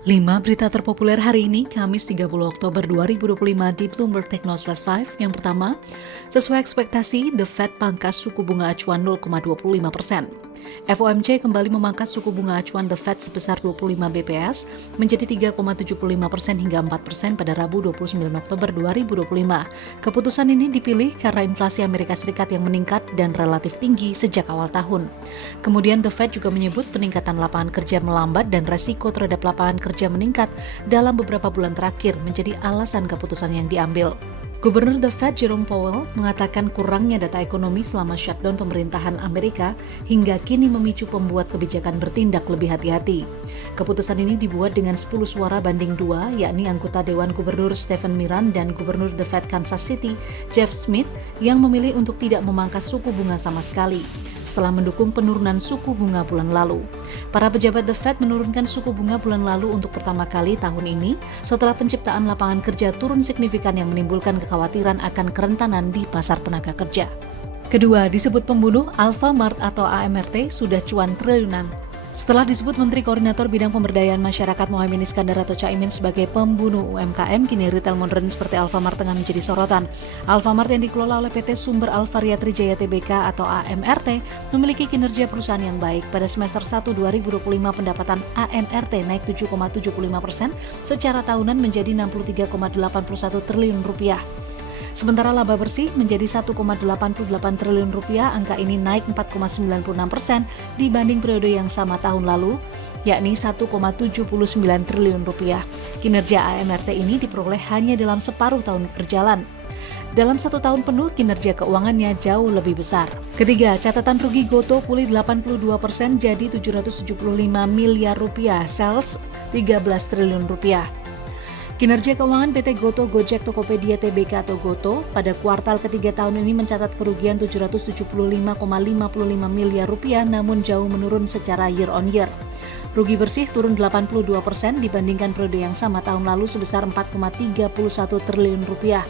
5 berita terpopuler hari ini, Kamis 30 Oktober 2025 di Bloomberg Technos Flash 5. Yang pertama, sesuai ekspektasi, The Fed pangkas suku bunga acuan 0,25%. FOMC kembali memangkas suku bunga acuan The Fed sebesar 25 BPS menjadi 3,75% hingga 4% pada Rabu 29 Oktober 2025. Keputusan ini dipilih karena inflasi Amerika Serikat yang meningkat dan relatif tinggi sejak awal tahun. Kemudian The Fed juga menyebut peningkatan lapangan kerja melambat dan resiko terhadap lapangan kerja meningkat dalam beberapa bulan terakhir menjadi alasan keputusan yang diambil. Gubernur The Fed Jerome Powell mengatakan kurangnya data ekonomi selama shutdown pemerintahan Amerika hingga kini memicu pembuat kebijakan bertindak lebih hati-hati. Keputusan ini dibuat dengan 10 suara banding 2, yakni anggota Dewan Gubernur Stephen Miran dan Gubernur The Fed Kansas City Jeff Smith yang memilih untuk tidak memangkas suku bunga sama sekali setelah mendukung penurunan suku bunga bulan lalu. Para pejabat The Fed menurunkan suku bunga bulan lalu untuk pertama kali tahun ini setelah penciptaan lapangan kerja turun signifikan yang menimbulkan kekhawatiran akan kerentanan di pasar tenaga kerja. Kedua, disebut pembunuh, Alfamart atau AMRT sudah cuan triliunan. Setelah disebut Menteri Koordinator Bidang Pemberdayaan Masyarakat Muhaimin Iskandar atau Caimin sebagai pembunuh UMKM, kini retail modern seperti Alfamart tengah menjadi sorotan. Alfamart yang dikelola oleh PT Sumber Alvaria Trijaya Tbk atau AMRT memiliki kinerja perusahaan yang baik. Pada semester 1 2025 pendapatan AMRT naik 7,75% secara tahunan menjadi 63,81 triliun rupiah. Sementara laba bersih menjadi 1,88 triliun rupiah, angka ini naik 4,96% dibanding periode yang sama tahun lalu, yakni 1,79 triliun rupiah. Kinerja AMRT ini diperoleh hanya dalam separuh tahun berjalan. Dalam 1 tahun penuh, kinerja keuangannya jauh lebih besar. Ketiga, catatan rugi GoTo pulih 82% jadi 775 miliar rupiah, sales 13 triliun rupiah. Kinerja keuangan PT GoTo Gojek Tokopedia Tbk atau GoTo pada kuartal ketiga tahun ini mencatat kerugian 775,55 miliar rupiah namun jauh menurun secara year on year. Rugi bersih turun 82% dibandingkan periode yang sama tahun lalu sebesar 4,31 triliun rupiah.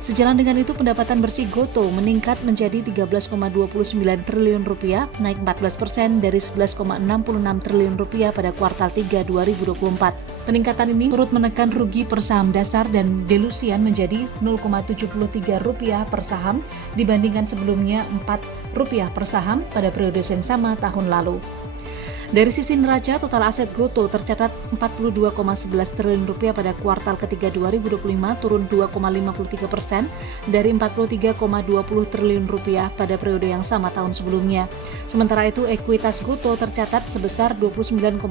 Sejalan dengan itu, pendapatan bersih GoTo meningkat menjadi 13,29 triliun rupiah, naik 14% dari 11,66 triliun rupiah pada kuartal 3 2024. Peningkatan ini turut menekan rugi per saham dasar dan delusian menjadi 0,73 rupiah per saham dibandingkan sebelumnya 4 rupiah per saham pada periode yang sama tahun lalu. Dari sisi neraca, total aset GoTo tercatat 42,11 triliun rupiah pada kuartal ketiga 2025, turun 2,53% dari 43,20 triliun rupiah pada periode yang sama tahun sebelumnya. Sementara itu, ekuitas GoTo tercatat sebesar 29,10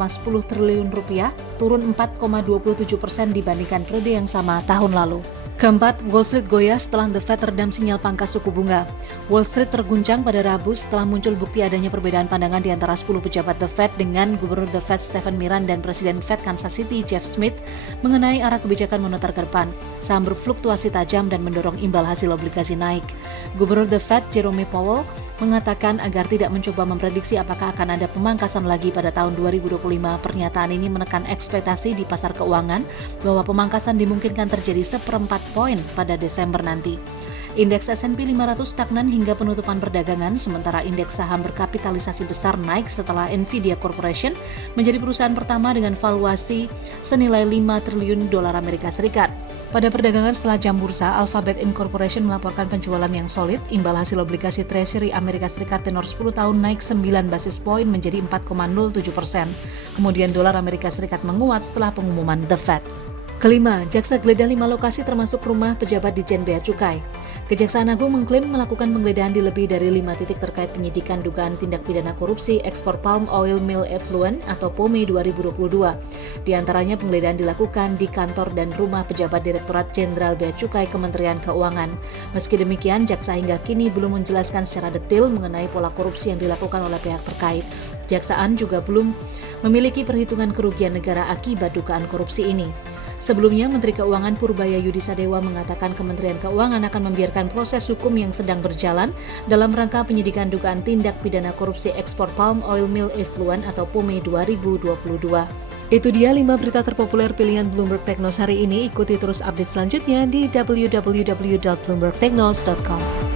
triliun rupiah, turun 4,27% dibandingkan periode yang sama tahun lalu. Keempat, Wall Street goyah setelah The Fed redam sinyal pangkas suku bunga. Wall Street terguncang pada Rabu setelah muncul bukti adanya perbedaan pandangan di antara 10 pejabat The Fed dengan Gubernur The Fed Stephen Miran dan Presiden Fed Kansas City Jeff Smith mengenai arah kebijakan moneter ke depan. Saham berfluktuasi tajam dan mendorong imbal hasil obligasi naik. Gubernur The Fed Jerome Powell mengatakan agar tidak mencoba memprediksi apakah akan ada pemangkasan lagi pada tahun 2025. Pernyataan ini menekan ekspektasi di pasar keuangan bahwa pemangkasan dimungkinkan terjadi 1/4 poin pada Desember nanti. Indeks S&P 500 stagnan hingga penutupan perdagangan, sementara indeks saham berkapitalisasi besar naik setelah Nvidia Corporation menjadi perusahaan pertama dengan valuasi senilai 5 triliun dolar Amerika Serikat. Pada perdagangan setelah jam bursa, Alphabet Incorporation melaporkan penjualan yang solid, imbal hasil obligasi Treasury Amerika Serikat tenor 10 tahun naik 9 basis poin menjadi 4,07%. Kemudian dolar Amerika Serikat menguat setelah pengumuman The Fed. Kelima, jaksa geledah 5 lokasi termasuk rumah pejabat Ditjen Bea Cukai. Kejaksaan Agung mengklaim melakukan penggeledahan di lebih dari 5 titik terkait penyidikan dugaan tindak pidana korupsi ekspor palm oil mill effluent atau POME 2022. Di antaranya penggeledahan dilakukan di kantor dan rumah pejabat Direktorat Jenderal Bea Cukai Kementerian Keuangan. Meski demikian, jaksa hingga kini belum menjelaskan secara detail mengenai pola korupsi yang dilakukan oleh pihak terkait. Jaksaan juga belum memiliki perhitungan kerugian negara akibat dugaan korupsi ini. Sebelumnya, Menteri Keuangan Purbaya Yudi Sadewa mengatakan Kementerian Keuangan akan membiarkan proses hukum yang sedang berjalan dalam rangka penyidikan dugaan tindak pidana korupsi ekspor palm oil mill effluent atau POME 2022. Itu dia 5 berita terpopuler pilihan Bloomberg Technos hari ini. Ikuti terus update selanjutnya di www.bloombergtechnos.com.